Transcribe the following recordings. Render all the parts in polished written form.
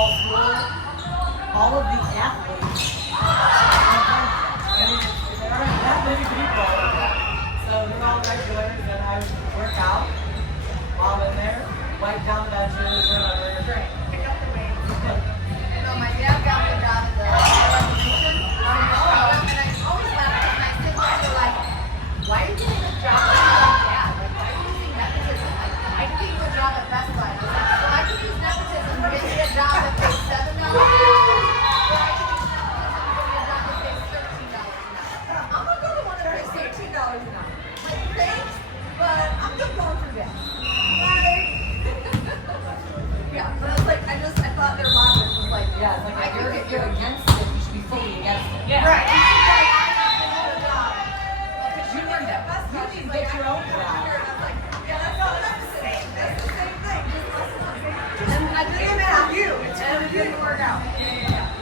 football school, all of the athletes, and there aren't that many people. So they're all regulars, and I work out while I'm in there, wipe down the benches, whatever. Great. Pick up the weights. So my dad got the job at the revolution. And I always laugh at my kids are like, why are you getting a job like dad? Like, why are you using nepotism? Like, I can get you a job at Best Buy. I was like, well, I can use nepotism to get you a job that pays $7 or I can use nepotism to get you a job that pays $13 an hour. I'm going to go to one that pays $13 an hour. Like, thanks, but I'm still going for that. Yeah, but it's like, I thought their logic was like, Yeah, it's like I if could get you're you against it, you should be fully against it. Yeah. right. You should be like, I'm not going to get a job. Because You you worked at Best Buy. need She's to like, get your own I job. and I was like, yeah, that's the same. That's the same thing. And I didn't have you. And it didn't work out. Yeah.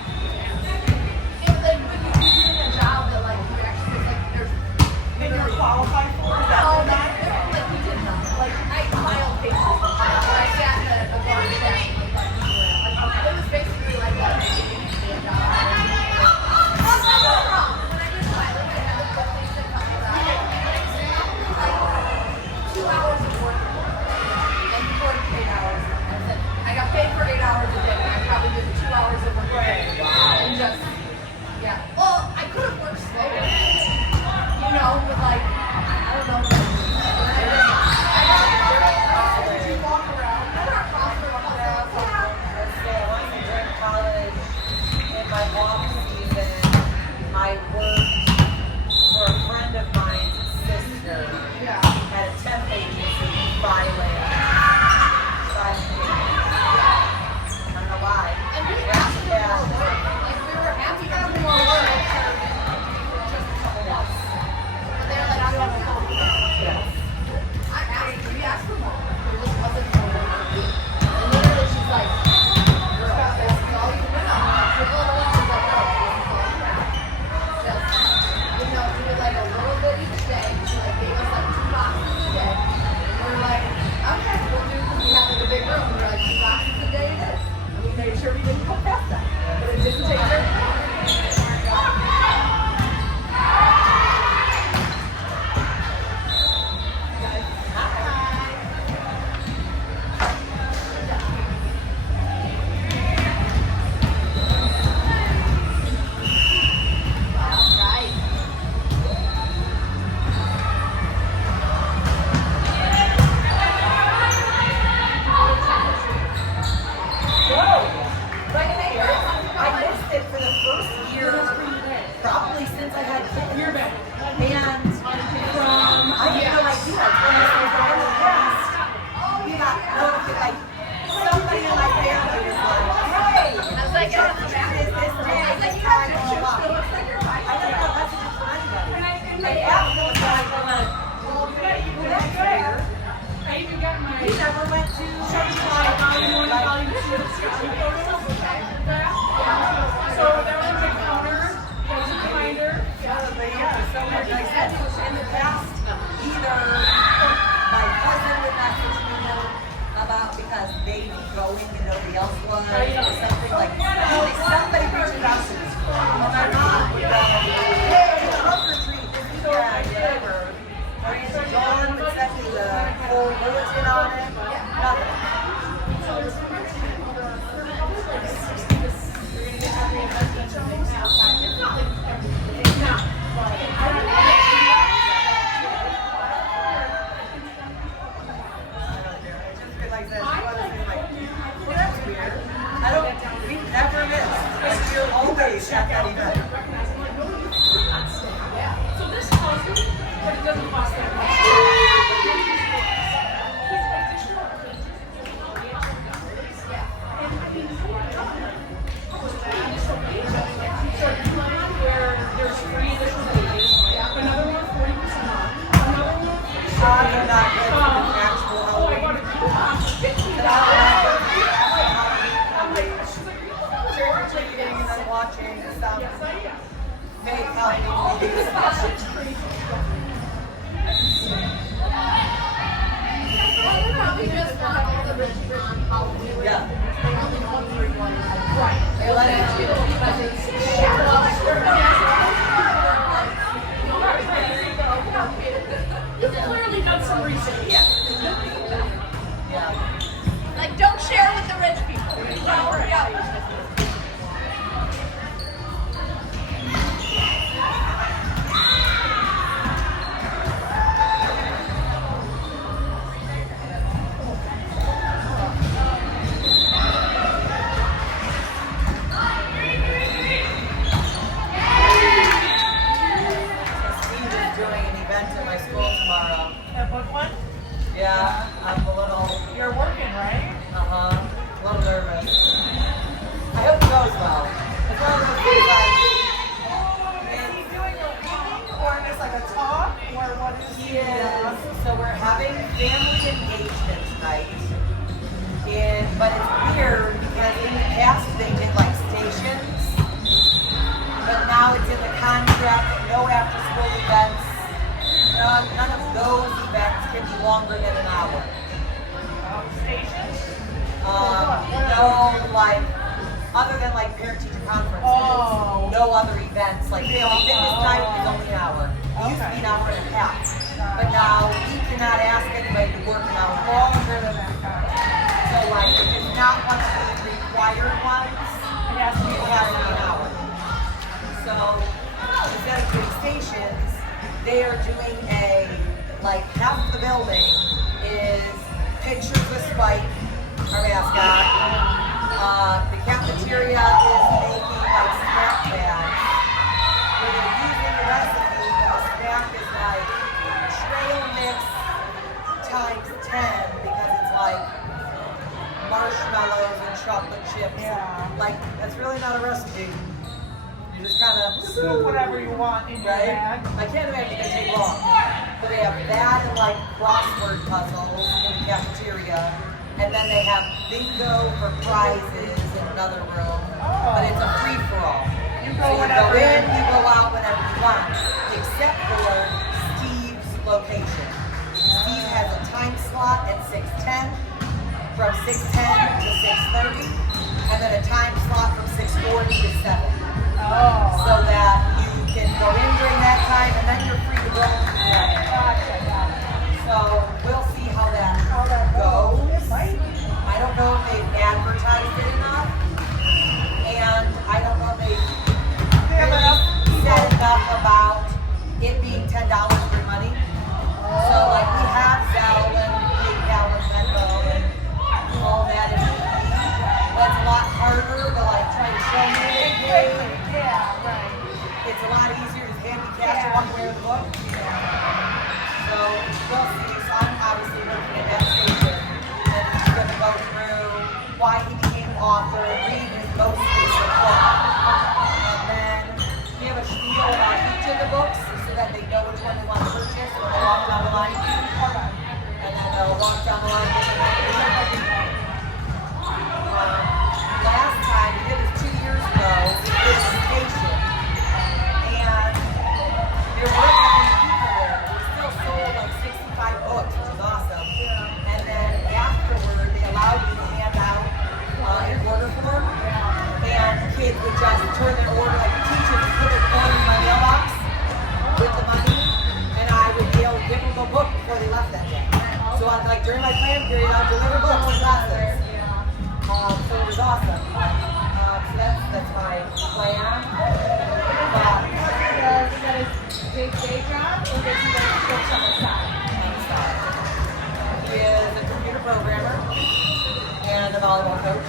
And like, when you're doing a job that like you actually like, there's And you're qualified for it. all that, like we did nothing. Like I filed papers. I sat in a garden shack. It was basically like a job. That's not wrong. When I did file it, I had to put things in a couple of like 2 hours of work. And you work 8 hours. That's it. I got paid for 8 hours a day. And I probably did 2 hours of work a day. And just, yeah. Well, I could have worked slower. You know, with like, I don't know. Did you walk around? I don't walk around. Let's say once during college, in my off season, I worked for a friend of mine's sister Yeah. at a temp agency filing. I don't know why. And we asked for Yeah. more work. Like, we were asking for more work. Just a couple months. But they were like, I don't know. Yes. We asked for more. There just wasn't more work. And literally, she's like, girl, this is all you can do. She's a little one. She's like, girl, this is all you got. Just, do it like a little bit each day. She like gave us like 2 boxes a day. And we were like, okay, we'll do this. We have like a big room. We were like, 2 boxes a day it is. And we made sure we didn't go past that. But it didn't take very long. Right. Right there. I missed it for the first year, probably since I had kids. And from, I had no idea, when I was born, you got like, somebody in my family was like, hey, I was like, is this day, this time, blah, blah, blah. I don't know, that's just for anybody. And after was like, well, that's weird. I even got my We never went to volume 1 and like, volume 2 sketching photos. So that was my counter, that was a reminder. Yeah, so like I said, in the past, either my cousin would message me about because they were going and nobody else was, or something like somebody reached out to me. And my mom would go, hey, trunk or treat, this weekend, whatever. Or either Dawn would send me the whole bulletin on it, nothing. Check that event. So this tells you, but it doesn't cost that where there's 3 additional pages, another one 40% off, another one I'm not good for the actual oh, I got a coupon for $15. trick or treating and then watching and stuff. Yes, I Steve is doing an event in my school tomorrow. That book one? Yeah, I'm a little, You're working, right? a little nervous. I hope it goes well. It's one of those things like, Is he doing a reading or just like a talk or what is he is, so we're having family engagement tonight. But it's weird because in the past they did like stations, but now it's in the contract, no after school events. None of those events can be longer than an hour. stations? No, like, other than like parent-teacher conferences, Oh. no other events, like family fitness night is only an hour. It used to be an hour and a half, but now we cannot ask anybody to work an hour Longer than that, got it. So like, if it's not one of the required ones, It has to be it has to be an hour. So instead of doing stations, they are doing like half the building is Pictures with Spike, our mascot. The cafeteria is making like snack bags where they're using the recipe, and the snack is like trail mix times 10 because it's like marshmallows and chocolate chips. Yeah. Like, that's really not a recipe. You just kind of Just put whatever you want in your right? bag. I can't imagine it take long. But they have that and like crossword puzzles in the cafeteria. And then they have bingo for prizes in another room. But it's a free-for-all. You So go you whenever. go in, you go out whenever you want. Except for Steve's location. Steve has a time slot at 6:10, from 6:10 to 6:30, and then a time slot from 6:40 to 7. Oh. So that you can go in during that time and then you're free to roam. Gotcha, got it. So we'll see how that How that goes. goes. It might. I don't know if they've advertised it enough, and I don't know if they've They have enough. said enough about it being $10 for money. So like we have Zelle and PayPal and Venmo and all that, and that's a lot harder to like try to show me. Quickly, yeah, right. It's a lot easier to hand me cash and walk away with the book. So we'll see. So I'm obviously looking at that station, and he's going to go through why he became an author, read his most recent book, and then give a spiel about each of the books so that they know which one they want to purchase when they walk down the line. And then they'll walk down the line and get the last time, we did this 2 years ago, we did a station. And there weren't that many people there. We still sold like 65 books, which is awesome. And then afterward, they allowed me to hand out an order form. And kids would just turn their order, like the teachers would put their phone in my mailbox with the money. And I would be able to give them a book before they left that day. So like during my plan period, I'd deliver books to classes. So it was awesome. So that's my plan. But Is that his big day job or does he like books on the side? he is a computer programmer and a volleyball coach.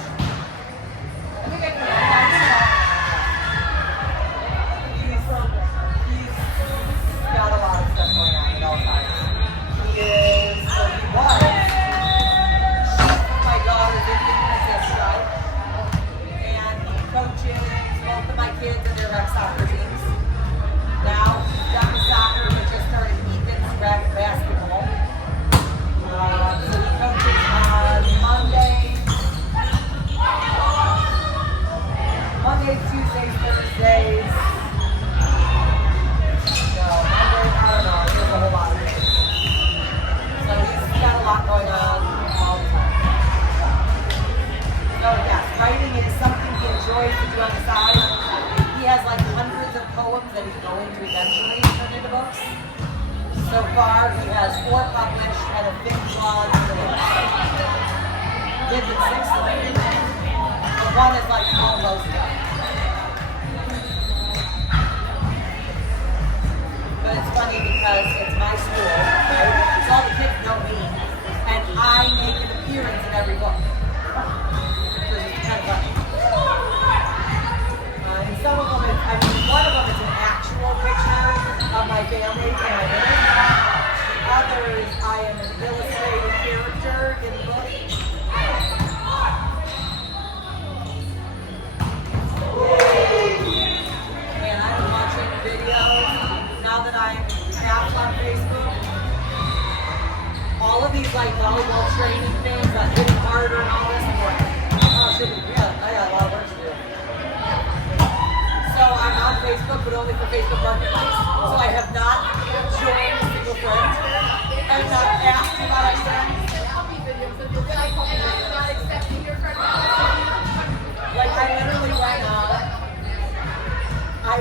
I think I can He's got a lot of stuff going on at all times. He was my daughter's Indian Princess show, and he coaches both of my kids in their rec soccer teams. Now he's done with soccer, but just started Ethan's rec basketball. So he coaches on Mondays, Tuesdays, Thursdays. So Monday, I don't know, there's a whole lot of things. So he's got a lot going on all the time. So yes, writing is something he enjoys to do on the side. He has like hundreds of poems that he's going to eventually turn into books. So far, he has 4 published and a 5th one in the works. Did the 6th one. but one is like almost done. But it's funny because it's my school, right? So all the kids know me, and I make an appearance in every book. So it's kind of funny. And some of them, one of them is an actual picture of my family and my village. The others, I am an illustrated character in the book. And I'm watching videos now that I'm half on Facebook. All of these like volleyball training things on hitting harder and all this. I'm like, oh, shit, yeah, I got a lot of work to do. So I'm on Facebook, but only for Facebook Marketplace. So I have not joined a single friend. I'm not asked about my friends. Like I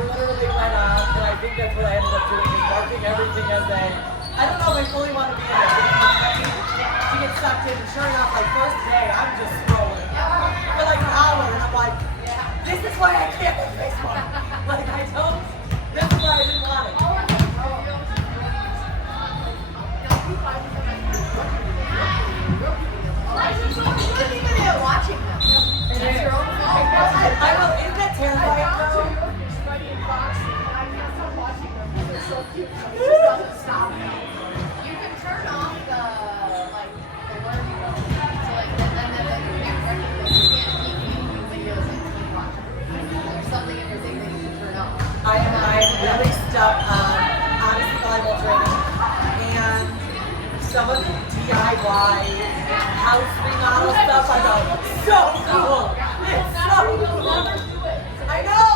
literally went on, and I think that's what I ended up doing, is marking everything as a, I don't know if I fully want to be in a game to get sucked in. And sure enough, like first day, I'm just scrolling for like an hour, and I'm like, this is why I can't with Facebook. Like I don't, this is why I didn't want it. Watching them. It is. Your own I know, isn't that terrifying though? so cute. It just doesn't stop. You can turn off the learning mode. So and then you can't keep viewing videos and keep watching. There's something in your thing that you can turn off. I am really stuck on honestly volleyball training, and some of the DIY house remodel stuff I go, so cool. It's so cool. I know.